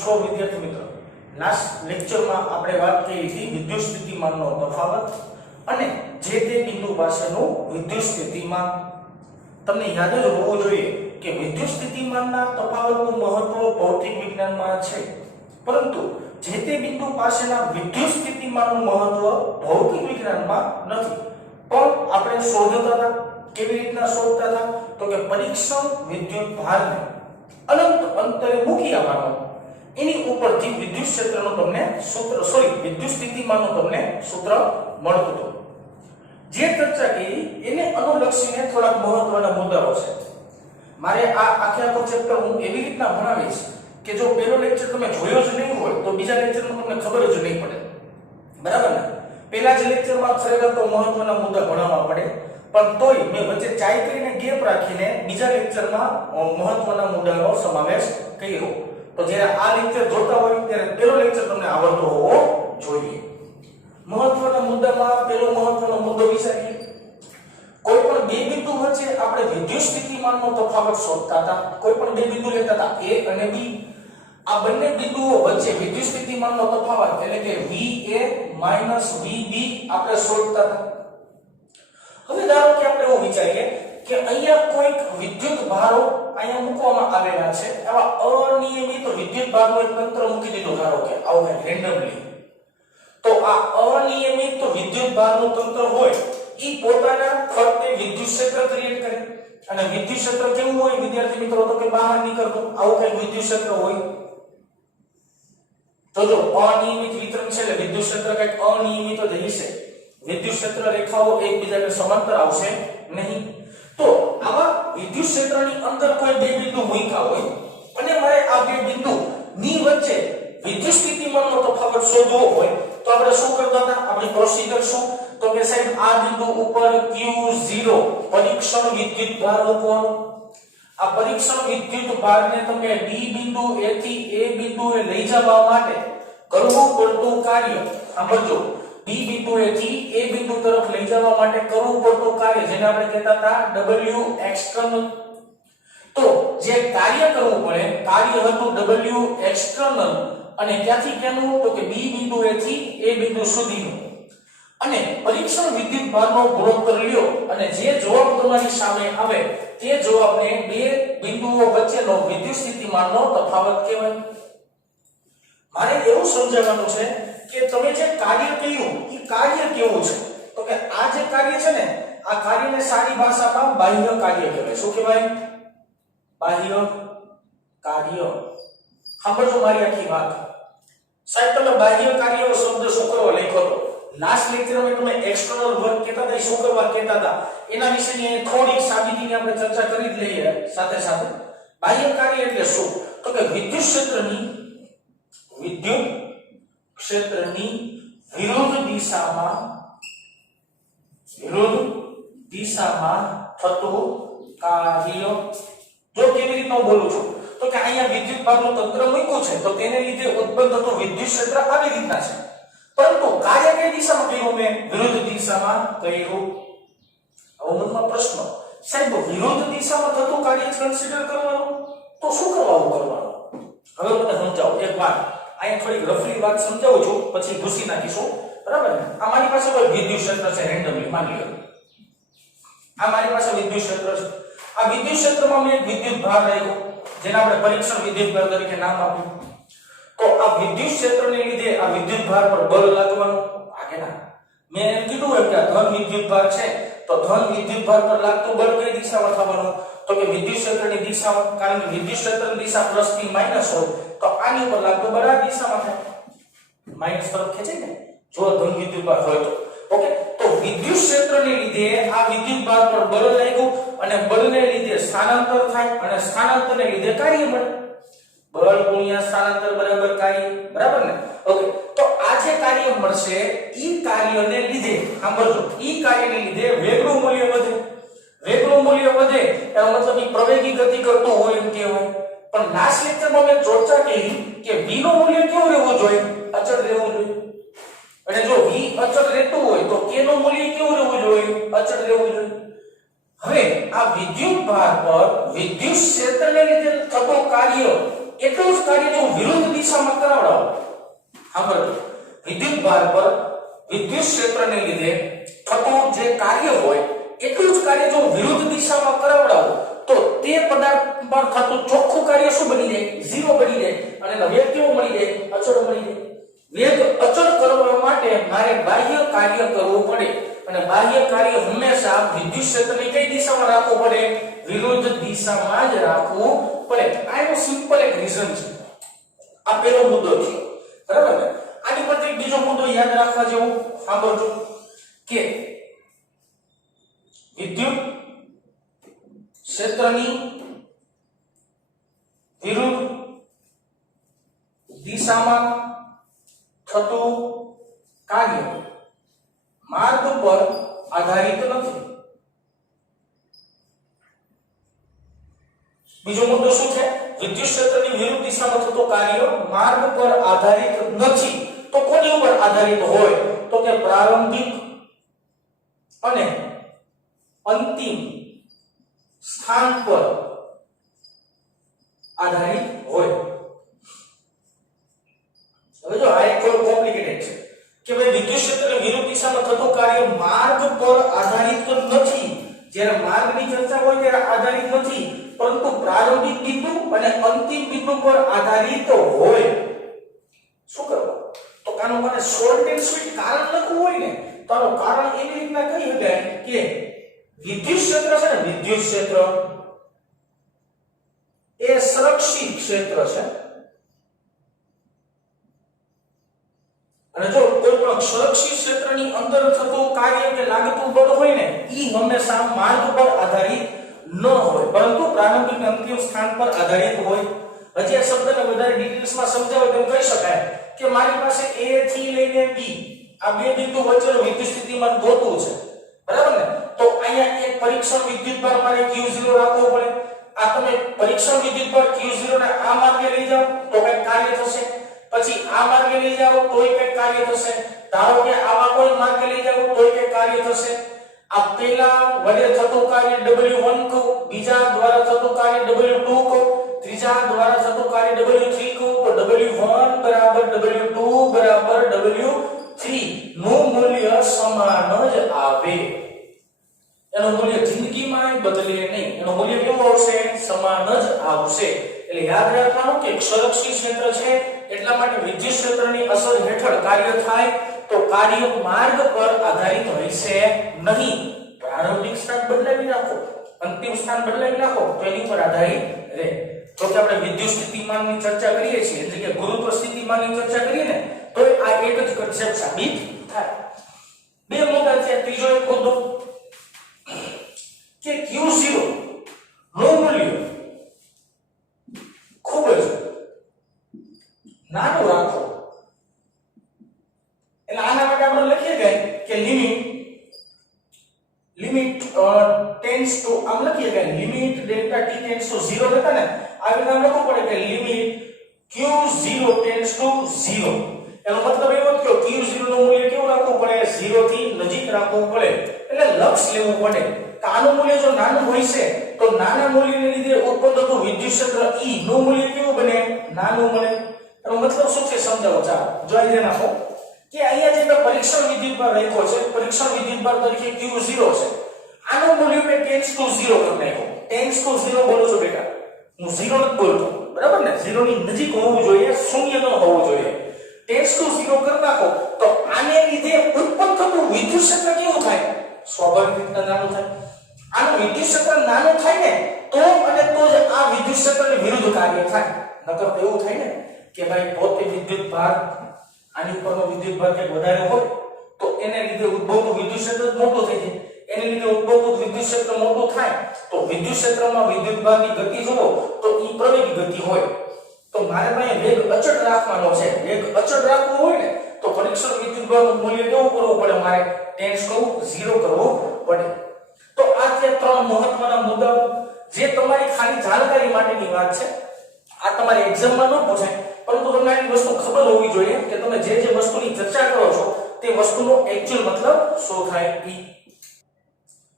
છો વિદ્યાર્થી મિત્રો? લાસ્ટ લેક્ચરમાં આપણે વાત કરી હતી વિદ્યુત સ્થિતિમાનનો તફાવત અને જે તે બિંદુ પાસેનું વિદ્યુત સ્થિતિમાન. તમને યાદ જ હોવું જોઈએ કે વિદ્યુત સ્થિતિમાનના તફાવતનું મહત્વ ભૌતિક વિજ્ઞાનમાં છે, પરંતુ જે તે બિંદુ પાસેના વિદ્યુત સ્થિતિમાનનું મહત્વ ભૌતિક વિજ્ઞાનમાં નથી. પણ આપણે શોધતા હતા. કેવી રીતના શોધતા હતા? તો કે પરીક્ષણ વિદ્યુત ભારને અનંત અંતરે મૂકી આવવાનો, એની ઉપરથી વિદ્યુત ક્ષેત્રનું તમને સૂત્ર વિદ્યુત સ્થિતિમાનનું તમને સૂત્ર મળતું હતું. જે ચર્ચા કરી એને અનુલક્ષીને થોડા મહત્વના મુદ્દાઓ છે. મારે આ આખો ચેપ્ટર હું એવી રીતના ભણાવીશ કે જો પહેલો લેક્ચર તમે જોયો જ નહીં હોય તો બીજા લેક્ચરમાં તમને ખબર જ નહીં પડે. બરાબર ને? પહેલા જ લેક્ચરમાં ખરેખર તો મહત્વના મુદ્દા ભણાવવા પડે, પણ તોય મેં વચ્ચે ચાઈ કરીને ગેપ રાખીને બીજા લેક્ચરમાં મહત્વના મુદ્દાનો સમાવેશ કર્યો. તો જ્યારે આ લેક્ચર જોતા હોય ત્યારે પહેલો લેક્ચર તમને આવડતો હોવો જોઈએ. મહત્વના મુદ્દામાં પહેલો મહત્વનો મુદ્દો વિચારીએ. કોઈ પણ બે બિંદુ વચ્ચે આપણે વિદ્યુત સ્થિતિમાનનો તફાવત શોધતા હતા. કોઈ પણ બે બિંદુ લેતા હતા A અને B. આ બંને બિંદુઓ વચ્ચે વિદ્યુત સ્થિતિમાનનો તફાવત એટલે કે VA VB આપણે શોધતા હતા. હવે ધારો કે આપણે એવું વિચારીએ કે અહીંયા કોઈક વિદ્યુત ભારો અહીંયા મૂકવામાં આવેલા છે. આવા અનિયમિત વિદ્યુત ભારનું એક તંત્ર મૂકી દીધું, ધારો કે આવું કંઈક રેન્ડમલી. તો આ અનિયમિત વિદ્યુત ભારનું તંત્ર હોય ઈ પોતાના ફરતે વિદ્યુત ક્ષેત્ર ક્રિએટ કરે. અને વિદ્યુત ક્ષેત્ર કેવું હોય વિદ્યાર્થી મિત્રો? તો કે બહાર નીકળતું આવું કંઈક વિદ્યુત ક્ષેત્ર હોય. તો જો અનિયમિત વિતરણ છે એટલે વિદ્યુત ક્ષેત્ર કંઈક અનિયમિત જ હશે. વિદ્યુત ક્ષેત્ર રેખાઓ એકબીજાને સમાંતર આવશે નહીં. તો આવા વિદ્યુત ક્ષેત્રની અંદર કોઈ બે બિંદુ મૂક્યા હોય અને મારે આ બે બિંદુ ની વચ્ચે વિદ્યુત સ્થિતિમાનનો તફાવત શોધવો હોય તો આપણે શું કરતા હતા? આપણી પ્રોસિજર શું? તો કે સાહેબ આ બિંદુ ઉપર Q0 પરીક્ષણ વિદ્યુત ભાર મૂકવાનો. આ પરીક્ષણ વિદ્યુત ભારને તમે B બિંદુ A થી A બિંદુએ લઈ જવા માટે કરવું પડતું કાર્ય સાંભળજો. B બિંદુએથી A બિંદુ તરફ લઈ જવા માટે કરવું પડતું કાર્ય જેને આપણે કહેતા હતા W એક્સટર્નલ. તો જે કાર્ય કરવું પડે કાર્ય હતું W એક્સટર્નલ અને ક્યાંથી ક્યાંનું? તો કે B બિંદુએથી A બિંદુ સુધીનું. અને પરીક્ષણ વિદ્યુત ભારનો ગુણોત્તર લ્યો અને જે જવાબ તમારી સામે આવે તે જવાબને બે બિંદુઓ વચ્ચેનો વિદ્યુત સ્થિતિમાનનો તફાવત કહેવાય. મારે એવું સમજાવવાનું છે કે તમે જે કાર્ય કર્યું એ કાર્ય કેવું છે? તો કે આ જે કાર્ય છે ને આ કાર્યને સારી ભાષામાં બાહ્ય કાર્ય કહેવાય. શું કહેવાય? બાહ્ય કાર્ય. સાંભળજો મારી આખી વાત. સાહેબ તમે બાહ્ય કાર્યનો શબ્દ શું કરવા લખ્યો હતો? લાસ્ટ લેક્ચરમાં તમે એક્સટર્નલ વર્ક કહેતા હતા, શું કરવા કહેતા હતા એના વિશેની થોડીક સાબિતીની આપણે ચર્ચા કરી જ લઈએ સાથે સાથે. બાહ્ય કાર્ય એટલે શું? તો કે વિદ્યુત ક્ષેત્રની વિરુદ્ધ દિશામાં થતું કાર્ય. જો કેવી રીતે હું બોલું છું તો કે અહીંયા વિદ્યુત ભારનું તંત્ર મૂક્યું છે તો તેને લીધે ઉત્પન્ન થતું વિદ્યુત ક્ષેત્ર આવી રીતના છે, પરંતુ કાર્ય કઈ દિશામાં કર્યું? મેં વિરુદ્ધ દિશામાં કર્યું. હવે મનમાં પ્રશ્ન, સાહેબ વિરુદ્ધ દિશામાં થતું કાર્ય કન્સિડર કરવાનું તો શું કરવાનું? હવે મને સમજાવો એક વાત. અહીંયા થોડી રફલી વાત સમજાવું છું પછી ઘૂસી નાખીશું. બરાબર ને? આ મારી પાસે કોઈ વિદ્યુત ક્ષેત્ર છે રેન્ડમલી માની લો. આ મારી પાસે વિદ્યુત ક્ષેત્ર છે. આ વિદ્યુત ક્ષેત્રમાં મેં એક વિદ્યુત ભાર રાખ્યો જેને આપણે પરીક્ષણ વિદ્યુત ભાર તરીકે નામ આપ્યું. તો આ વિદ્યુત ક્ષેત્રને લીધે આ વિદ્યુત ભાર પર બળ લાગવાનું લાગે ના? મેં એમ કીધું એમ કે આ ધન વિદ્યુત ભાર છે તો ધન વિદ્યુત ભાર પર લાગતું બળ કઈ દિશામાં થવાનું? તો કે વિદ્યુત ક્ષેત્રની દિશામાં. કારણ કે વિદ્યુત ક્ષેત્રની દિશા પ્લસ થી માઈનસ હોય તો આની ઉપર લાગતું બળ આ દિશામાં થાય, માઈનસ તરફ ખેંચે ને જો ધન વિદ્યુત ભાર હોય તો. ઓકે, તો વિદ્યુત ક્ષેત્રને લીધે આ વિદ્યુત ભાર પર બળ લાગ્યું અને બળને લીધે સ્થાનાંતર થાય અને સ્થાનાંતરને લીધે કાર્ય મળે. બળ ગુણ્યા સ્થાનાંતર બરાબર કાર્ય. બરાબર ને? ઓકે, તો આ જે કાર્ય મળશે ઈ કાર્યને લીધે સાંભળજો, ઈ કાર્યને લીધે વેગનું મૂલ્ય વધે. વેગનું મૂલ્ય વધે એનો મતલબ ઈ પ્રવેગી ગતિ કરતો હોય એમ કહેવાય. પણ લાસ્ટ લેક્ચરમાં મેં ચર્ચા કરી કે v નું મૂલ્ય કેવું રહેવું જોઈએ? અચળ રહેવું જોઈએ. અને જો v અચળ રહેતું હોય તો k નું મૂલ્ય કેવું રહેવું જોઈએ? અચળ રહેવું જોઈએ. હવે આ વિદ્યુત ભાર પર વિદ્યુત ક્ષેત્રને લીધે થતો કાર્ય એટલું જ કાર્ય જો વિરુદ્ધ દિશામાં કરાવડાવો, સાંભળજો, વિદ્યુત ભાર પર વિદ્યુત ક્ષેત્રને લીધે થતું જે કાર્ય હોય એટલું જ કાર્ય જો વિરુદ્ધ દિશામાં કરાવડાવો તો તે પદાર્થ પર થતું ચોખ્ખું કાર્ય શું બની જાય? ઝીરો બની જાય અને એનો વેગ કેવો મળી જાય? અચળ મળી જાય. વેગ અચળ કરવા માટે મારે બાહ્ય કાર્ય કરવું પડે અને બાહ્ય કાર્ય હંમેશા વિદ્યુત ક્ષેત્રની કઈ દિશામાં રાખવું પડે? વિરુદ્ધ દિશામાં જ રાખવું પડે. આ એનો સિમ્પલ એક રીઝન છે. આ પહેલો મુદ્દો છે, બરાબર ને? આની પર એક બીજો મુદ્દો યાદ રાખવા જેવો, સાંભળજો, કે વિદ્યુત ક્ષેત્રની વિરુદ્ધ દિશામાં થતું કાર્ય માર્ગ પર આધારિત નથી. બીજો મુદ્દો શું છે? વિદ્યુત ક્ષેત્રની વિરુદ્ધ દિશામાં થતું કાર્ય માર્ગ પર આધારિત નથી. તો કોની ઉપર આધારિત હોય? તો કે પ્રારંભિક અને અંતિમ સ્થાન પર આધારિત હોય. હવે જો આ એક થોડું કોમ્પ્લિકેટેડ છે કે ભાઈ વિદ્યુત ક્ષેત્રની વિરુદ્ધ દિશામાં થતું કાર્ય માર્ગ પર આધારિત નથી. જ્યારે માર્ગની ચર્ચા હોય ત્યારે આધારિત નથી, પરંતુ પ્રારંભિક બિંદુ અને અંતિમ બિંદુ પર આધારિત હોય. શું કરવું? તો કાનો મને શોર્ટ એન્ડ સ્વીટ કારણ લખવું હોય ને તો આનું કારણ એવી રીતના કહી શકાય કે વિદ્યુત ક્ષેત્ર છે ને, વિદ્યુત ક્ષેત્ર એ સંરક્ષિત ક્ષેત્ર છે અને જો કોઈ પણ સંરક્ષિત ક્ષેત્રની અંદર થતું કાર્ય કે લાગતું બળ હોય ને ઈ હંમેશા માર્ગ પર આધારિત ન હોય, પરંતુ પ્રારંભિક અને અંતિમ સ્થાન પર આધારિત હોય. હજી આ શબ્દને વધારે ડિટેલ્સમાં સમજાવો તો કહી શકાય કે મારી પાસે A થી લઈને B આ બે બિંદુ વચ્ચેનું વિદ્યુત સ્થિતિમાન ગોતવું છે, બરાબર ને? તો અહીંયા એક પરીક્ષણ વિદ્યુતભાર મારે Q0 રાખવો પડે. આ તમે પરીક્ષણ વિદ્યુતભાર Q0 ને આ માર્ગે લઈ જાઓ તો કંઈક કાર્ય થશે, પછી આ માર્ગે લઈ જાઓ તોય કંઈક કાર્ય થશે, ધારો કે આવા કોઈ માર્ગે લઈ જાઓ તોય કંઈક કાર્ય થશે. આ પહેલા વડે થતું કાર્ય W1 કહો, બીજા દ્વારા થતું કાર્ય W2 કહો, ત્રીજા દ્વારા થતું કાર્ય W3 કહો, તો W1 બરાબર W2 બરાબર W3 નું મૂલ્ય સમાન જ આવે. એનું મૂલ્ય જિંદગીમાં બદલે નહીં, એનું મૂલ્ય કેવું આવશે? સમાન જ આવશે. એટલે યાદ રાખવાનું કે સંરક્ષિત ક્ષેત્ર છે એટલા માટે વિદ્યુત ક્ષેત્રની અસર હેઠળ કાર્ય થાય તો કાર્ય માર્ગ પર આધારિત રહેશે નહીં. પ્રારંભિક સ્થાન બદલાવી નાખો, અંતિમ સ્થાન બદલાવી નાખો તો એની પર આધારિત રહે. તો કે આપણે વિદ્યુત સ્થિતિમાનની ચર્ચા કરીએ છીએ એટલે કે ગુરુત્વ સ્થિતિમાનની ચર્ચા કરીએ ને તો આ એક જ કન્સેપ્ટ સાબિત થાય. બે મુદ્દા છે. ત્રીજો એક મુદ્દો કે Q0 નું મૂલ્ય ખૂબ જ નાનું રાખો. એટલે આના માટે આપણે લખીએ કે લિમિટ ટેન્ડ્સ ટુ, આમ લખીએ કે limit delta t tends to 0 લખા ને આવી નામ લખવું પડે કે લિમિટ Q0 ટેન્ડ્સ ટુ 0. એનો મતલબ એવો કે Q0 નું મૂલ્ય કેવું રાખવું પડે? 0 થી નજીક રાખવું પડે. એટલે લક્ષ લેવું પડે. આનું મૂલ્ય જો નાનું હોય છે તો નાના મૂલ્યને લીધે ઉત્પન્ન થતું વિદ્યુત ક્ષેત્ર E નું મૂલ્ય કેવું બને? નાનું બને. એનો મતલબ શું છે સમજાવો. ચાલો જોઈ દે નાખો કે અહીંયા જે મેં પરીક્ષણ વિદ્યુતભાર રાખ્યો છે, પરીક્ષણ વિદ્યુતભાર તરીકે Q0 છે, આનું મૂલ્ય મેં ટેન્ડ્સ ટુ 0 કરી નાખ્યો. ટેન્ડ્સ ટુ 0 બોલું છું બેટા, હું 0 નથી બોલતો, બરાબર ને? 0 ની નજીક હોવું જોઈએ, શૂન્ય ન હોવું જોઈએ. ટેન્ડ્સ ટુ 0 કરી નાખો તો આને લીધે ઉત્પન્ન થતું વિદ્યુત ક્ષેત્ર કેવું થાય? સ્વાભાવિક રીતે નાનું થાય. આનું વિદ્યુત ક્ષેત્ર નાનું થાય ને તો અને તો જ આ વિદ્યુત ક્ષેત્રની વિરુદ્ધ કાર્ય થાય. નકર તો એવું થાય ને કે ભાઈ પોતે વિદ્યુતભાર આની ઉપરનો વિદ્યુતભાર કે વધારે હોય તો એને લીધે ઉદ્ભવતું વિદ્યુત ક્ષેત્ર મોટું થઈ જાય. એને લીધે ઉદ્ભવતું વિદ્યુત ક્ષેત્ર મોટું થાય તો વિદ્યુત ક્ષેત્રમાં વિદ્યુતભારની ગતિ જુઓ તો ઈ પ્રવેગી ગતિ હોય. તો મારે ભાઈ વેગ અચળ રાખવાનો છે. વેગ અચળ રાખવો હોય ને તો પરીક્ષણ વિદ્યુતભારનું મૂલ્ય કેવું કરવું પડે? મારે ટેન્ડ્સ ટુ 0 કરવું પડે. તો આ છે ત્રણ મહત્વના મુદ્દાઓ જે તમારી ખાલી જાણકારી માટેની વાત છે. આ તમારી એક્ઝામમાં ન પૂછાય પરંતુ તમને આ વસ્તુ ખબર હોવી જોઈએ કે તમે જે વસ્તુની ચર્ચા કરો છો તે વસ્તુનો એક્ચ્યુઅલ મતલબ શું થાય.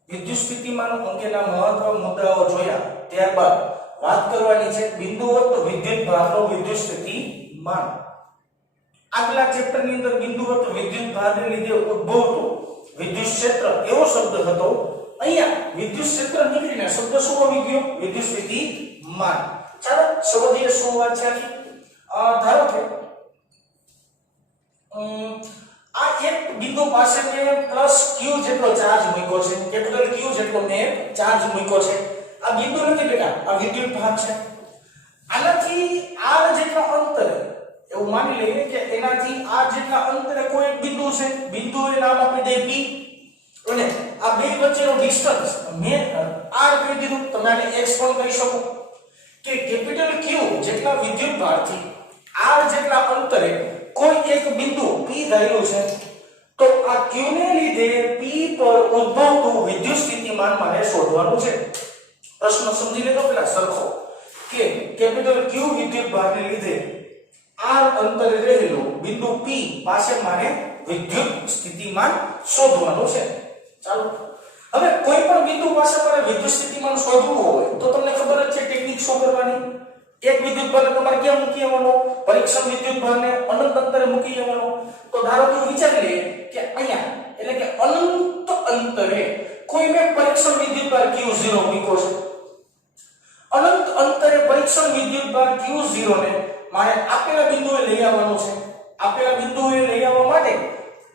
વિદ્યુત સ્થિતિમાન અંગેના મહત્વના મુદ્દાઓ જોયા, ત્યારબાદ વાત કરવાની છે બિંદુઓ તો વિદ્યુત ભારનો વિદ્યુત સ્થિતિમાન. આગલા ચેપ્ટર ની અંદર બિંદુઓ તો વિદ્યુત ભારને લીધે ઉદ્ભવતો વિદ્યુત ક્ષેત્ર એવો શબ્દ હતો. અહીંયા વિદ્યુત ક્ષેત્ર નીકળીને શબ્દ શું આવી ગયો? વિદ્યુત સ્થિતિમાન. ચાલો સમજીએ શું વાત છે આખી. ધારો કે આ એક બિંદુ પાસે મેં પ્લસ q જેટલો ચાર્જ મૂક્યો છે, કેપિટલ q જેટલો મેં ચાર્જ મૂક્યો છે. આ બિંદુ નથી બેટા, આ વિદ્યુત ભાર છે. આનાથી r જેટલા અંતરે એવું માની લઈએ કે એનાથી r જેટલા અંતરે કોઈ એક બિંદુ છે. બિંદુએ નામ આપી દે p અને આ બે વચ્ચેનો ડિસ્ટન્સ મેં r કહી દીધું. તમે આને x પણ કહી શકો કે કેપિટલ q જેટલા વિદ્યુત ભારથી r જેટલા અંતરે કોઈ એક બિંદુ p ધાર્યું છે. તો આ q ને લીધે p પર ઉદ્ભવતું વિદ્યુત સ્થિતિમાન મારે શોધવાનું છે. પ્રશ્ન સમજી લેતો પેલા સરખો કે કેપિટલ q વિદ્યુત ભારને લીધે r અંતરે રહેલું બિંદુ p પાસે મારે વિદ્યુત સ્થિતિમાન શોધવાનું છે. ચાલો હવે કોઈ પણ બિંદુ પાસે મારે વિદ્યુત સ્થિતિમાન શોધવું હોય તો તમને ખબર જ છે ટેકનિક શું કરવાની. એક વિદ્યુત ભારને તમારે ક્યાં મૂકી આવવાનો? પરીક્ષણ વિદ્યુત ભારને અનંત અંતરે મૂકી આવવાનો. તો ધારો કે વિચારી લઈએ કે અહીંયા એટલે કે અનંત અંતરે કોઈ મેં પરીક્ષણ વિદ્યુત ભાર q0 મૂક્યો છે. અનંત અંતરે પરીક્ષણ વિદ્યુત ભાર q0 ને મારે આપેલા બિંદુએ લઈ આવવાનું છે. આપેલા બિંદુએ લઈ આવવા માટે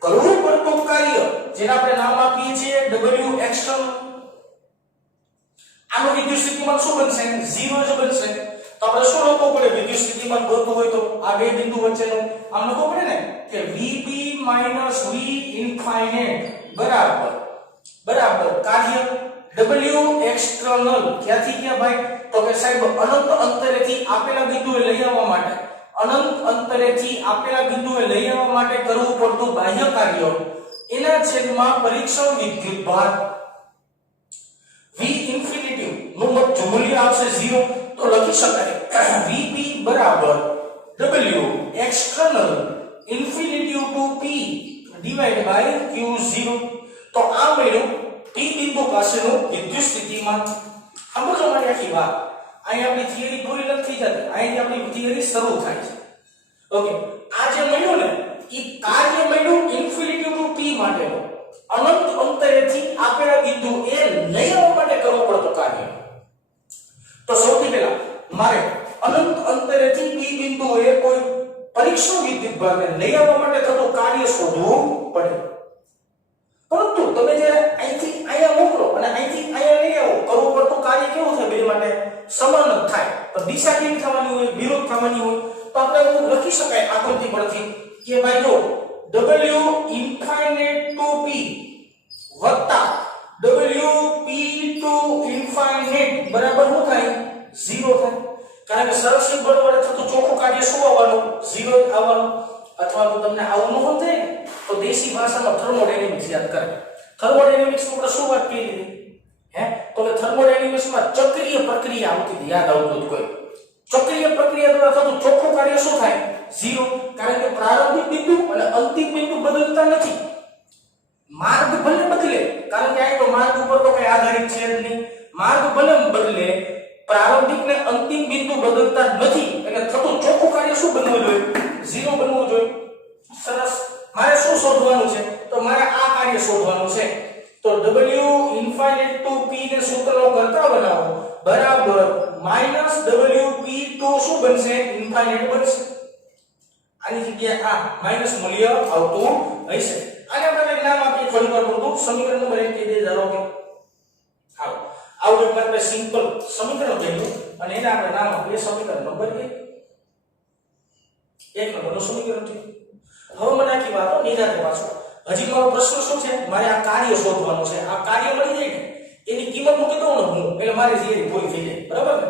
કરવું પડતું કાર્ય જેને આપણે નામ આપીએ છીએ w external. આનું વિદ્યુત સ્થિતિમાન શું બનશે? 0 જ બનશે. તો આપણે શું લખવું પડે? વિદ્યુત સ્થિતિમાન ગોતવું હોય તો આ બે બિંદુ વચ્ચેનું આમ લખવું પડે ને કે VB - V infinite બરાબર કાર્ય W external. ક્યાંથી ક્યાં ભાઈ? તો કે સાહેબ અનંત અંતરેથી આપેલા બિંદુએ લઈ આવવા માટે કરવું પડતું બાહ્ય કાર્ય એના છેદમાં પરીક્ષણ વિદ્યુત ભાર V ઇન્ફિનિટી નું મૂલ્ય આવશે 0. તો લખી શકાય VB બરાબર W external infinity to P divided by Q0. તો આ મળ્યું P બિંદુ પાસેનું વિદ્યુત સ્થિતિમાન. સમજો મારી આખી વાત. અહીં આપણી થિયરી પૂરી નથી થઈ જતી, અહીંથી આપણી થિયરી શરૂ થાય છે. ઓકે, આ જે મળ્યું ને એ કાર્ય મળ્યું ઇન્ફિનિટી ટુ P માટેનું અનંત અંતરેથી આપેલા બિંદુ એ લઈ આવવા માટે કરવું પડતું કાર્ય. તો સૌથી પહેલા મારે અનંત અંતરેથી p બિંદુએ કોઈ પરીક્ષણ વિદ્યુત ભારને લઈ આવવા માટે થતું કાર્ય શોધવું પડે. પરંતુ તમે જે અહીંથી અહીંયા મોકલો અને અહીંથી અહીંયા લઈ આવો, કરવું પડતું કાર્ય કેવું થાય? બે માટે સમાન જ થાય. તો દિશા કેવી થવાની હોય? વિરુદ્ધ થવાની હોય. તો આપણે એવું લખી શકાય આકૃતિ પરથી કે ભાઈ જો w infinite to p વત્તા WP to infinite બરાબર શું થાય? 0 થાય. કારણ કે સંરક્ષિત બળ વડે થતું ચોખ્ખું કાર્ય શું આવવાનું? 0 આવવાનું. અથવા તો તમને આવું ન સમજાય તો દેશી ભાષામાં થર્મોડાયનેમિક્સ યાદ કરે. થર્મોડાયનેમિક્સ માં આપણે શું વાત કરી હતી? તો કે થર્મોડાયનેમિક્સ માં ચક્રીય પ્રક્રિયા આવતી હતી. યાદ આવતું કોઈ? ચક્રીય પ્રક્રિયા દ્વારા થતું ચોખ્ખું કાર્ય શું થાય? 0. કારણ કે પ્રારંભિક બિંદુ અને અંતિમ બિંદુ બદલતા નથી. માર્ગ ભલે બદલે, કારણ કે આ તો માર્ગ ઉપર તો કઈ આધારિત છે જ નહીં. માર્ગ ભલે બદલે, પ્રારંભિક ને અંતિમ બિંદુ બદલતા નથી. એટલે થતું ચોખ્ખું કાર્ય શું બનવું જોઈએ? 0 બનવું જોઈએ. સરસ. મારે શું શોધવાનું છે? તો મારે આ કાર્ય શોધવાનું છે. તો W infinite to P ને સૂત્રનો કરતા બનાવો બરાબર -WP to શું બનશે? ઇન્ફાઇનાઇટ બનશે. આની જગ્યાએ આ માઈનસ મૂલ્ય આવતું હશે. આને આપણે નામ આપીએ થોડી વાર પૂરતું સમીકરણ નંબર 1 કહી દે. ધારો કે હાલો આવું એક આપણે સિમ્પલ સમીકરણ લઈએ અને એને આપણે નામ આપીએ સમીકરણ નંબર 1. એક નંબરનું સમીકરણ છે. હવે મને આખી વાતો નિરાતે પાછો. હજી મારો પ્રશ્ન શું છે? મારે આ કાર્ય શોધવાનું છે. આ કાર્ય મળી જાય ને એની કિંમત મૂકી દઉં ને હું, એટલે મારી થિયરી પૂરી થઈ જાય. બરાબર ને?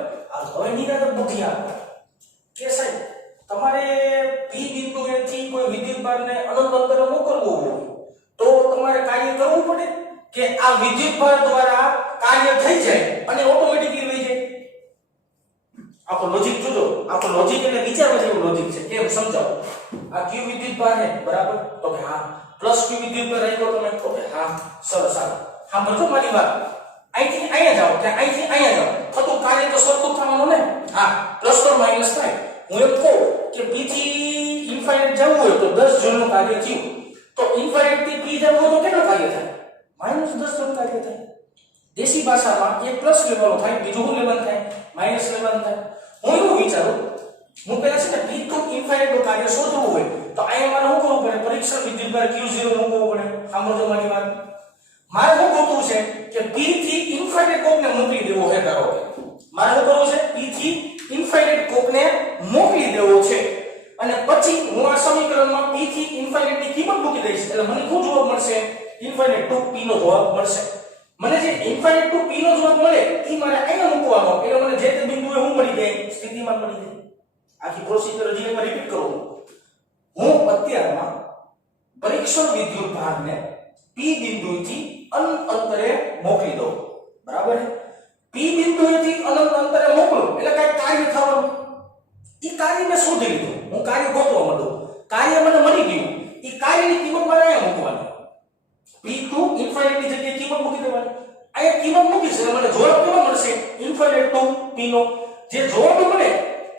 હવે નિરાતે બુદ્ધિ આપો કે સાહેબ તમારે p બિંદુએથી કોઈ વિદ્યુત ભારને અનંત અંતરે મોકલવું હોય તો તમારે કાર્ય કરવું પડે કે આ વિદ્યુત ભાર દ્વારા કાર્ય થઈ જાય અને ઓટોમેટિકલી લઈ જાય? આખો લોજિક જોજો. આખો લોજિક એટલે વિચારવા જેવું લોજિક છે. કેમ સમજાવો? આ q વિદ્યુત ભાર છે બરાબર? તો કે હા. પ્લસ q વિદ્યુત ભાર રાખ્યો તમે? તો કે હા. સરસ. હા, સમજો મારી વાત. અહીંથી અહીંયા જાઓ કે અહીંથી અહીંયા જાઓ, થતું કાર્ય તો સરખું થવાનું ને. હા પ્લસ ઓર માઈનસ થાય હું એમ કહું કે p થી ઇન્ફાઇનાઇટ જવું હોય તો 10 જૂલનું કાર્ય થયું તો ઇન્ફાઇનાઇટ થી p જવું હોય તો કેટલું કાર્ય થાય -10 જૂલનું કાર્ય થાય દેશી ભાષામાં એક પ્લસ લેવાનું થાય બીજું શું લેવાનું થાય માઈનસ લેવાનું થાય હું એવું વિચારું હું પહેલા છે ને p to ઇન્ફાઇનાઇટ નું કાર્ય શોધવું હોય તો અહીંયા મારે શું કરવું પડે પરીક્ષણ વિદ્યુતભાર q0 મૂકવો પડે સાંભળજો મારી વાત મારે શું ગોતવું છે કે p થી ઇન્ફાઇનાઇટ કોકને મોકલી દેવો છે ધારો કે મારે શું કરવું છે p થી ઇન્ફાઇનાઇટ કોકને મોકલી દેવો છે અને પછી હું આ સમીકરણમાં p થી ઇન્ફાઇનાઇટ ની કિંમત મૂકી દઈશ એટલે મને શું જવાબ મળશે ઇન્ફાઇનાઇટ ટુ p નો જવાબ મળશે મને જે ઇન્ફાઇનાઇટ ટુ p નો જવાબ મળે ઈ મારે અહીંયા મૂકવાનો એટલે મને જે તે બિંદુએ શું મળી જાય સ્થિતિમાન મળી જાય આખી પ્રોસિજર હજી એકવાર રિપીટ કરું હું અત્યારમાં પરીક્ષણ વિદ્યુતભારને p બિંદુથી અનંત અંતરે મોકલી દઉં બરાબર p બિંદુએથી અનંત અંતરે મોકલું એટલે કઈ કાર્ય થવાનું ઈ કાર્ય મેં શોધી લીધું હું કાર્ય ગોતવા માંડું કાર્ય મને મળી ગયું ઈ કાર્યની કિંમત મારે અહીંયા મૂકવાની p ટુ ઇન્ફાઇનાઇટ ની જગ્યાએ કિંમત મૂકી દેવાની અહીંયા કિંમત મૂકીશ એટલે મને જવાબ કેવો મળશે ઇન્ફાઇનાઇટ ટુ p નો જે જવાબ મળે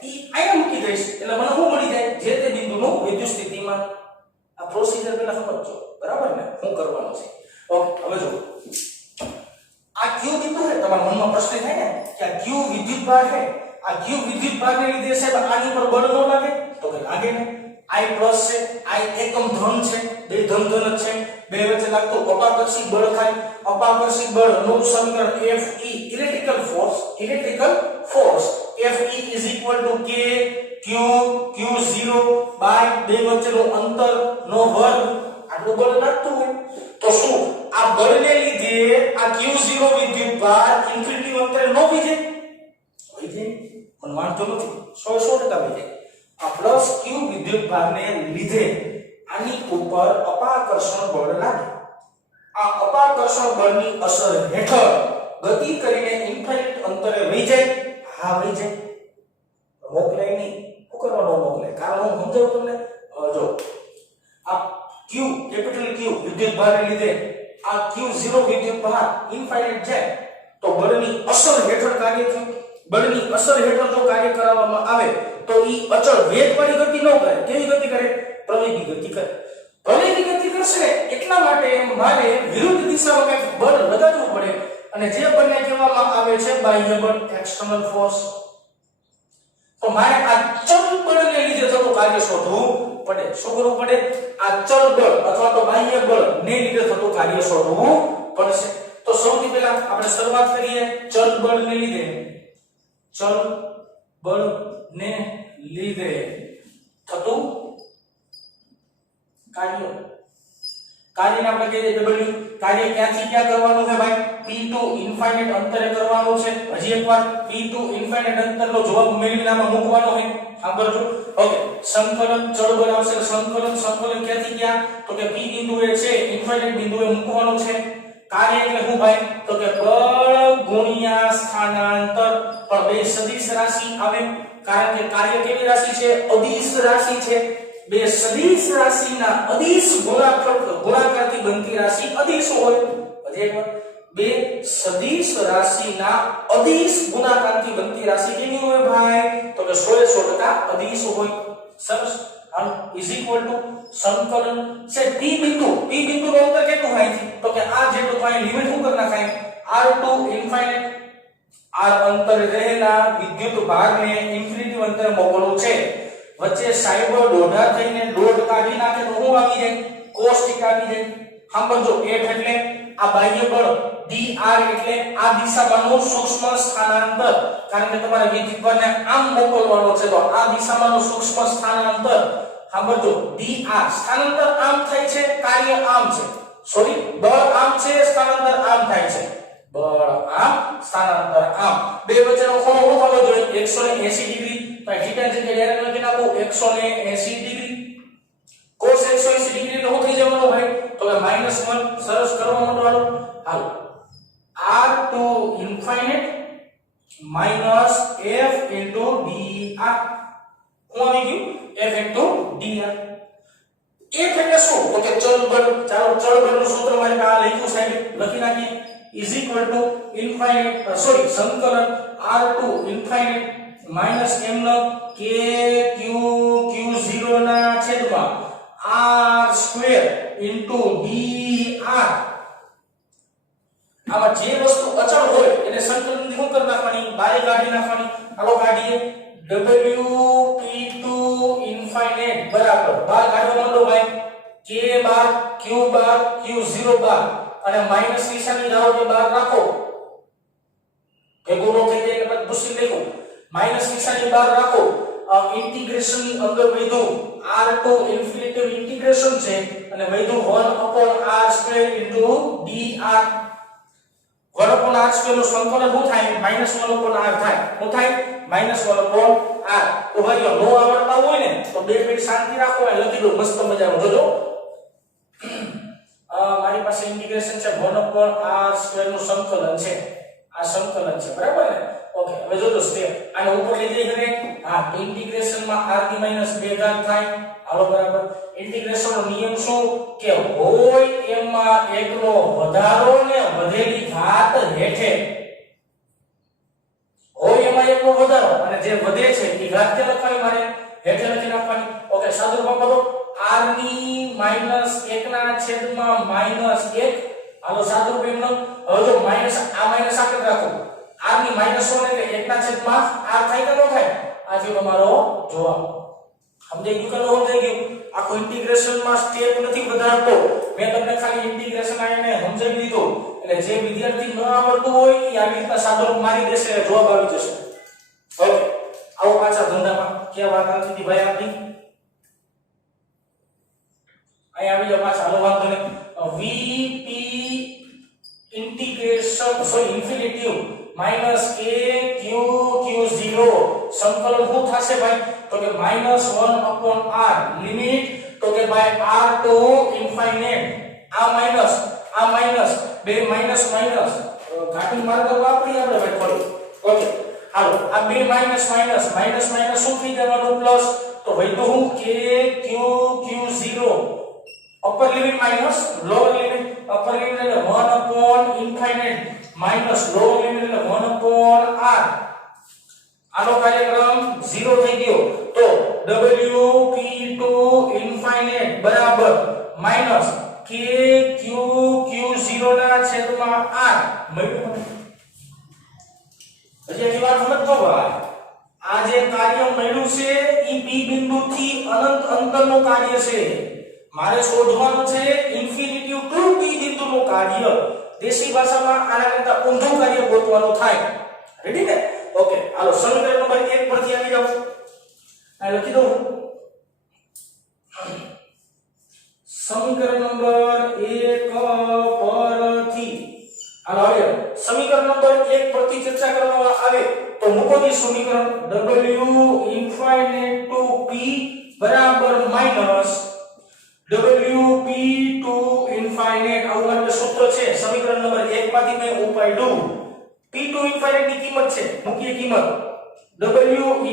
ઈ અહીંયા મૂકી દઈશ એટલે મને શું મળી જાય જે તે બિંદુનું વિદ્યુત સ્થિતિમાન આ પ્રોસિજર પહેલા સમજજો બરાબર ને શું કરવાનું છે ઓકે હવે જો આ q બિંદુ છે તમારા મનમાં પ્રશ્ન થાય ને કે આ q વિદ્યુતભાર છે આ q વિદ્યુતભારને લીધે સાહેબ આની પર બળ ન લાગે તો કે લાગે ને I પ્લસ છે I એકમ ધન છે બે ધન ધન જ છે બે વચ્ચે લાગતું અપાકર્ષિત બળ થાય અપાકર્ષિત બળનું સમીકરણ Fe electrical force Fe k q q0 by બે વચ્ચેનું અંતર નો વર્ગ આટલું બળ લાગતું હોય તો શું આ બળને લીધે આ q0 વિદ્યુતભાર ઇન્ફિનિટી અંતરે નો વિજે વિજે પણ વાંધો નથી 100% વિજે આ પ્લસ q વિદ્યુતભારને લીધે આની ઉપર અપાકર્ષણ બળ લાગે આ અપાકર્ષણ બળની અસર હેઠળ ગતિ કરીને ઇન્ફાઇનાઇટ અંતરે વહી જાય હા વહી જાય મોકલાય નહીં શું કરવાનો મોકલે કારણ હું સમજાવું તમને જો આ q કેપિટલ q વિદ્યુતભારને લીધે આ q0 વિદ્યુતભાર ઇન્ફાઇનાઇટ જાય તો બળની અસર હેઠળ કાર્ય થયું બળની અસર હેઠળ જો કાર્ય કરવામાં આવે તો ઈ અચળ વેગવાળી ગતિ ન કરે કેવી ગતિ કરે પ્રવેગી ગતિ કરે પ્રવેગી ગતિ કરશે એટલા માટે મારે વિરુદ્ધ દિશામાં કંઈક બળ લગાડવું પડે અને જે બળને કહેવામાં આવે છે બાહ્ય બળ એક્સટર્નલ ફોર્સ તો મારે આ ચલ બળને લીધે થતું કાર્ય શોધવું પડે શું કરવું પડે આ ચલ બળ અથવા તો બાહ્ય બળ ને લીધે થતું કાર્ય શોધવું પડશે તો સૌથી પહેલા આપણે શરૂઆત કરીએ ચલ બળને લીધે ચલ બળને લીધે થતું કાર્યને આપણે કહીએ w કાર્ય ક્યાંથી ક્યાં કરવાનું છે ભાઈ p ટુ ઇન્ફાઇનાઇટ અંતરે કરવાનું છે હજી એકવાર p ટુ ઇન્ફાઇનાઇટ અંતરનો જવાબ મેળવીને આમાં મૂકવાનો છે સાંભળજો ઓકે સંકલન ચળ બળ આવશે સંકલન ક્યાંથી ક્યાં તો કે p બિંદુએ છે ઇન્ફાઇનાઇટ બિંદુએ મૂકવાનું છે કાર્ય એટલે શું ભાઈ તો કે બળ ગુણ્યા સ્થાનાંતર પણ બે સદિશ રાશિ આવે કારણ કે કાર્ય કેવી રાશિ છે અદિશ રાશિ છે બે સદિશ રાશિના અદિશ ગુણાકારથી બનતી રાશિ અદિશ હોય હજી એકવાર બે સદિશ રાશિના અદિશ ગુણાકારથી બનતી રાશિ કેવી હોય ભાઈ તો કે 100% અદિશ હોય સરસ આમ ઇઝ ઇક્વલ ટુ સંકલન છે p બિંદુ નું અંતર કેટલું થાય છે તો કે આ જેટલું થાય લિમિટ શું કરી નાખાય r ટુ ઇન્ફાઇનાઇટ r અંતરે રહેલા વિદ્યુત ભારને ઇન્ફિનિટી અંતરે મોકલવું છે વચ્ચે સાઈડો દોઢા થઈને દોઢ કાઢી નાખે તો શું આવી જાય cos θ આવી જાય સાંભળજો f એટલે આ બાહ્ય બળ dr એટલે આ દિશામાંનું સૂક્ષ્મ સ્થાનાંતર કારણ કે તમારે વિદ્યુતભારને આમ મોકલવાનો છે તો આ દિશામાંનું સૂક્ષ્મ સ્થાનાંતર સાંભળજો dr સ્થાનાંતર આમ થાય છે કાર્ય આમ છે સોરી બળ આમ છે સ્થાનાંતર આમ થાય છે બળ આમ સ્થાનાંતર આમ બે વચ્ચેનો ખૂણો શું થવો જોઈએ 180 ડિગ્રી તો θ જગ્યાએ ડાયરેક્ટ લખી નાખો 180 ડિગ્રી cos 180 ડિગ્રી નો થઈ જવાનો ભાઈ તો કે -1 સરસ કરવા માંડવાનો હાલો r to infinite minus f into dr શું આવી ગયું f into dr f એટલે શું તો કે ચલ બળ ચાલો ચલ બળનું સૂત્ર મારી પાસે લખ્યું સાહેબ લખી નાખીએ is equal to infinite સંકલન r to infinite minus m નો k q q0 ના છેદમાં r સ્ક્વેર ઇન્ટુ dr. આમાં જે વસ્તુ અચળ હોય એને સંકલન શું કરી નાખવાની, બારે કાઢી નાખવાની. હાલો કાઢીએ. w p2 ઇન્ફાઇનાઇટ બરાબર બાર કાઢવા માંડો ભાઈ, k બાર q બાર q0 બાર અને માઈનસ નિશાની ધારો કે બાર રાખો, ભેગું નો થઈ જાય એટલે ભૂસી લેખો. માઈનસ નિશાની બાર રાખો. ઇન્ટિગ્રેશન ની અંદર વધ્યું r to ઇન્ફિનિટી ઇન્ટિગ્રેશન છે અને વધ્યું 1/r² * dr. 1/r² નું સંકલન શું થાય? -1/r થાય. શું થાય? -1/r. તો ભાઈઓ નો આવડતા હોય ને તો 2 મિનિટ શાંતિ રાખો અને લખી દો મસ્ત મજાનું. જોજો મારી પાસે ઇન્ટિગ્રેશન છે 1/r² નું સંકલન છે. આ સંકલન છે બરાબર ને? ઓકે, હવે જોજો સ્ટેપ. આને ઉપર લઈ જઈ કરે. હા, ઇન્ટિગ્રેશન માં r ની -2 ઘાત થાય. હાલો બરાબર. ઇન્ટિગ્રેશન નો નિયમ શું કે હોય એમાં એકનો વધારો ને વધેલી ઘાત હેઠે. હોય એમાં એકનો વધારો અને જે વધે છે એ ઘાત કે લખવાની મારે હેઠે લખી નાખવાની. ઓકે, સાદુરૂપ કરો. r ની -1 ના છેદમાં -1. હાલો સાદુરૂપ એમનો. હવે જો માઈનસ આ માઈનસ આગળ રાખો. r ની -1 એટલે 1 ના છેદમાં r થાય કે ન થાય? આ છે તમારો જવાબ. સમજાઈ ગયું કે ન સમજાઈ ગયું? આખો ઇન્ટિગ્રેશન માં સ્ટેપ નથી વધારતો, મેં તમને ખાલી ઇન્ટિગ્રેશન આને સમજાવી દીધું. એટલે જે વિદ્યાર્થી ન આવડતું હોય એ આવી રીતના સાદુરૂપ મારી દેશે એટલે જવાબ આવી જશે. ઓકે, આવો પાછા ધંધામાં. ક્યાં વાત આવતી હતી ભાઈ આપણી? અહીં આવી જાવ પાછા. હાલો વાંધો નહીં. vp integration infinity -k q q0 સંકલન શું થશે ભાઈ? તો કે -1/r લિમિટ તો કે ભાઈ r to ઇન્ફાઇનાઇટ. આ માઈનસ બે માઈનસ ઘાટી માર્કર વાપરી આપણે ભાઈ થોડી. ઓકે, હાલો આ બે માઈનસ શું થઈ જવાનું? પ્લસ. તો વધ્યું હું k q q0 upper limit minus lower limit. Upper limit એટલે 1/ઇન્ફાઇનાઇટ માઈનસ લોઅર લિમિટ એટલે 1/r. આનો કાર્યક્રમ 0 થઈ ગયો. તો wp2 ઇન્ફાઇનાઇટ બરાબર માઈનસ k q q0 ના છેદમાં r મળ્યું. હજી એક વાત સમજજો ભાઈ, આ જે કાર્ય મળ્યું છે ઈ p બિંદુથી અનંત અંતરનું કાર્ય છે. મારે શોધવાનું છે ઇન્ફિનિટી ટુ p બિંદુનું કાર્ય. દેશી ભાષામાં આના કરતા ઊંધું કાર્ય ગોતવાનું થાય. રેડી ને? ઓકે, હાલો સમીકરણ નંબર 1 પરથી આવી જાવ. આ લખી દઉં. સમીકરણ નંબર 1 પરથી હાલો આવી જાવ. સમીકરણ નંબર 1 પરથી ચર્ચા કરવામાં આવે તો મૂકો ની સમીકરણ w ઇન્ફાઇનાઇટ ટુ p બરાબર માઈનસ wp2 ઇન્ફાઇનાઇટ. આવું આપણે સૂત્ર છે સમીકરણ નંબર 1 માંથી મેં ઉપાડ્યું. p2 ઇન્ફાઇનાઇટ ની કિંમત છે, મૂકીએ કિંમત. w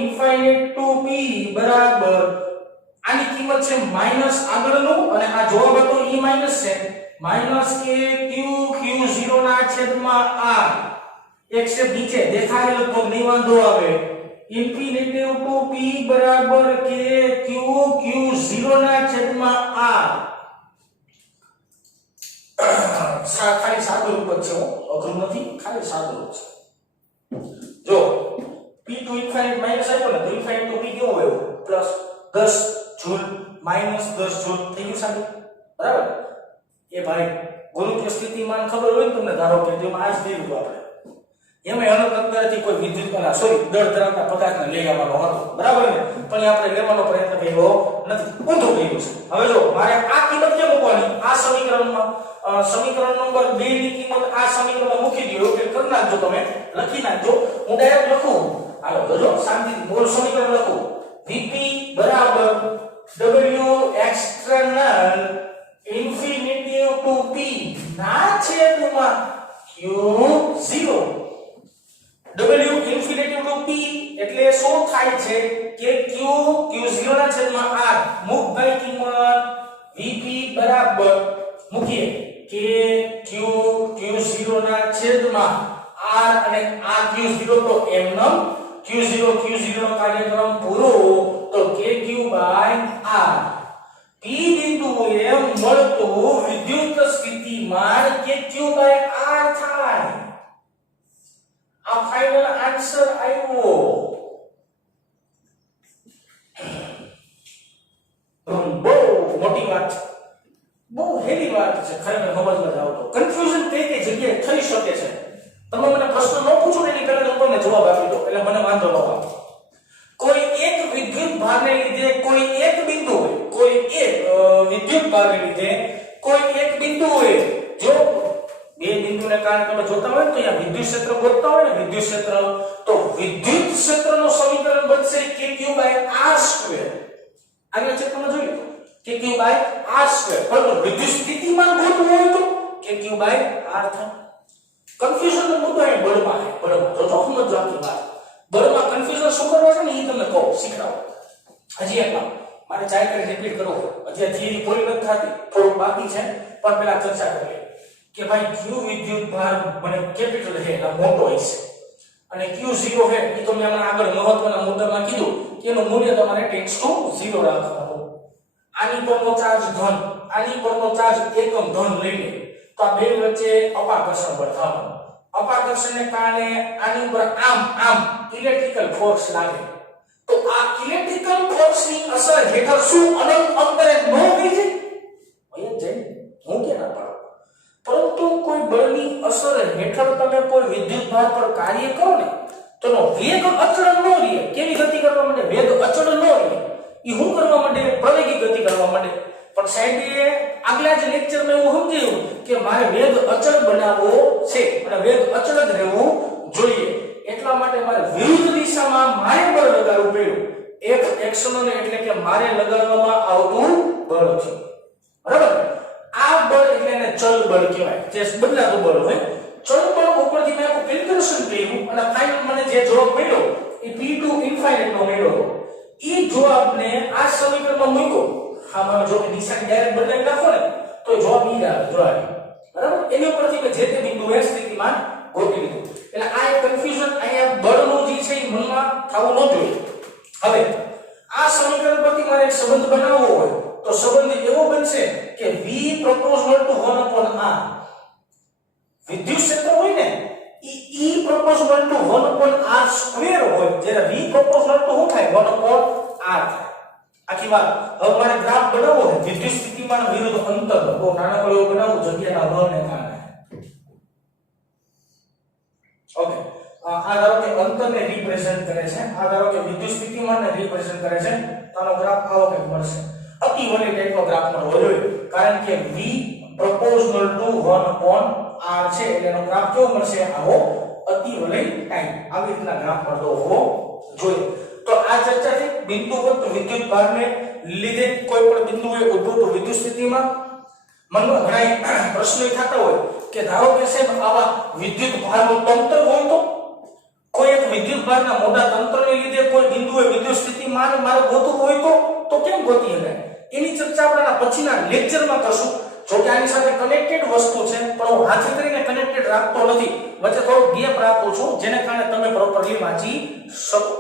ઇન્ફાઇનાઇટ ટુ p બરાબર આની કિંમત છે માઈનસ આગળનું અને આ જવાબ હતો e માઈનસ છે. -k q q0 ના છેદમાં r. એક સ્ટેપ નીચે દેખાય તો નહીં વાંધો આવે. ઇન્ફિનિટી ટુ p બરાબર k q q0 ના છેદમાં r. ખાલી સાદું રૂપ છે, અઘરું નથી, ખાલી સાદું રૂપ છે. જો p2 ઇન્ફાઇનાઇટ માઈનસ આવ્યો ને તો ઇન્ફાઇનાઇટ ટુ p કેવો આવ્યો? પ્લસ 10 જૂલ માઈનસ 10 જૂલ થઈ ગયું સાહેબ. બરાબર? એ ભાઈ ગુરુત્વ સ્થિતિમાન ખબર હોય ને તમને, ધારો કે તેમાં આ જ થયું આપણે એમાં અનંત અંતરથી કોઈ વિદ્યુત સોરી દળ ધરાવતા પદાર્થને લઈ આવવાનો હતો. બરાબર ને? પણ આપણે લેવાનો પ્રયત્ન કર્યો નથી, ઊંધું કર્યું છે. હવે જો મારે આ કિંમત કેમ મૂકવાની? આ સમીકરણમાં સમીકરણ નંબર 2 ની કિંમત આ સમીકરણમાં મૂકી દો. એટલે કરી નાખજો, તમે લખી નાખજો. હું ડાયરેક્ટ લખું. હાલો જોજો શાંતિથી મૂળ સમીકરણ લખું. Vp બરાબર W external infinity to p ના છેદમાં q0. W infinity to p એટલે શું થાય છે કે q q0 ના છેદમાં r. મુક ભાઈ કિંમત Vp બરાબર મૂકીએ કે q q0 ના છેદમાં r અને આ q0 તો એમનેમ Q0 નો કાર્યક્રમ પૂરો તો kq r p બિંદુએ મળતું વિદ્યુત સ્થિતિમાન kq r થાય. આ ફાઇનલ આન્સર આવ્યો. બહુ મોટી વાત છે, બહુ હેવી વાત છે, ખરેખર સમજમાં જાવ તો કન્ફ્યુઝન કઈ જગ્યાએ થઈ શકે છે. તમે મને પ્રશ્ન ન પૂછો ને એની પહેલા હું તમને જવાબ આપી દઉં એટલે મને વાંધો ન આવે. કોઈ એક વિદ્યુત ભારને લીધે કોઈ એક બિંદુએ વિદ્યુત ભારને લીધે કોઈ એક બિંદુએ જો બે બિંદુને કારણે તમે જોતા હોય તો અહીંયા વિદ્યુત ક્ષેત્ર ગોતતા હોય ને વિદ્યુત ક્ષેત્ર, તો વિદ્યુત ક્ષેત્રનું સમીકરણ બનશે kq/r². આગળ ચિત્રમાં જોયું kq/r², પરંતુ વિદ્યુત સ્થિતિમાન ગોતવું હોય તો kq/r થાય. કન્ફ્યુઝન નો મુદ્દો એ બળમાં છે. બળમાં તો સમજો આખી વાત. બળમાં કન્ફ્યુઝન શું કરવા છે ને એ તમને કહો, શીખડાવો. હજી એકવાર મારે ચાય કરી રિપીટ કરવો, હજી થિયરી પૂરી નથી થતી, થોડું બાકી છે, પણ પહેલા ચર્ચા કરીએ કે ભાઈ q વિદ્યુત ભાર મને કેપિટલ છે એટલે મોટો હશે અને q0 છે એ તો મેં હમણાં આગળ મહત્વના મુદ્દામાં કીધું કે એનું મૂલ્ય તમારે ટેન્ડ્સ ટુ 0 રાખવાનું. આની પરનો ચાર્જ ધન, આની પરનો ચાર્જ એકમ ધન લઈને તો આ બે વચ્ચે અપાકર્ષણ બળ થવાનું. અપાકર્ષણને કારણે આની ઉપર આમ ઇલેક્ટ્રિકલ ફોર્સ લાગે. તો આ ઇલેક્ટ્રિકલ ફોર્સની અસર હેઠળ શું અનંત અંતરે ન થઈ જાય? અહીંયા જઈ હું કે ના પાડું, પરંતુ કોઈ બળની અસર હેઠળ તમે કોઈ વિદ્યુત ભાર પર કાર્ય કરો ને તો એનો વેગ અચળ ન રહે. કેવી ગતિ કરવા માટે? વેગ અચળ ન રહે. એ શું કરવા માટે? પ્રવેગી ગતિ કરવા માટે. પણ સાહેબે આગલા જ લેક્ચરમાં એવું સમજાયું કે મારે વેગ અચળ બનાવવો છે અને વેગ અચળ જ રહેવું જોઈએ. એટલા માટે મારે વિરુદ્ધ દિશામાં મારે બળ લગાડવું પડ્યું. એક એક્શનને એટલે કે મારે લગાડવામાં આવતું બળ છે. બરાબર? આ બળ એટલે એને ચલ બળ કહેવાય, જે બદલાતું બળ હોય. ચલ બળ ઉપરથી મેં કેલ્ક્યુલેશન કર્યું અને ફાઇનલ મને જે જવાબ મળ્યો એ p2 ઇન્ફાઇનાઇટ નો મળ્યો. એ જવાબને આ સમીકરણમાં મૂક્યો. આમાં જો કે નિશાની ડાયરેક્ટ બદલાવી નાખો ને તો જવાબ ઈ આવે. બરાબર? એની ઉપરથી મેં જે તે બિંદુએ સ્થિતિમાન ગોતી લીધું. એટલે આ એક કન્ફ્યુઝન અહીંયા બળનું જે છે એ મનમાં થવું ન જોઈએ. હવે આ સમીકરણ પરથી મારે એક સંબંધ બનાવવો હોય તો સંબંધ એવો બનશે કે v proportional to 1/r. વિદ્યુત ક્ષેત્ર હોય ને e proportional to 1/r² હોય, જ્યારે v proportional to શું થાય? 1/r થાય. આખી વાત. હવે મારે ગ્રાફ બનાવવો છે વિદ્યુત સ્થિતિમાન વિરુદ્ધ અંતર. બહુ નાનકડો એવો બનાવવું જગ્યાના અભાવને કારણે. ઓકે, આ ધારો કે અંતરને રિપ્રેઝન્ટ કરે છે, આ ધારો કે વિદ્યુત સ્થિતિમાનને રિપ્રેઝન્ટ કરે છે, તો આનો ગ્રાફ આવો કંઈક મળશે. અતિવલી ટાઈપનો ગ્રાફ મળવો જોઈએ, કારણ કે v proportional to 1/r છે એટલે એનો ગ્રાફ કેવો મળશે? આવો અતિવલય ટાઈપ. આવી રીતના ગ્રાફ મળતો હોવો જોઈએ. તો આ ચર્ચાથી બિંદુવત વિદ્યુત ભારને લીધે કોઈ પણ બિંદુએ ઉદ્ભવતું વિદ્યુત સ્થિતિમાં મનમાં ઘણા પ્રશ્નો થતા હોય કે ધારો કે સાહેબ આવા વિદ્યુત ભારનું તંત્ર હોય તો કોઈ એક વિદ્યુત ભારના મોટા તંત્રને લીધે કોઈ બિંદુએ વિદ્યુત સ્થિતિમાન મારે ગોતવું હોય તો કેમ ગોતી શકાય? એની ચર્ચા આપણે પછીના લેક્ચરમાં કરશું. જો કે આની સાથે કનેક્ટેડ વસ્તુ છે પણ હું હાથે કરીને કનેક્ટેડ રાખતો નથી, વચ્ચે થોડો ગેપ રાખું છું જેને કારણે તમે પ્રોપરલી વાંચી શકો.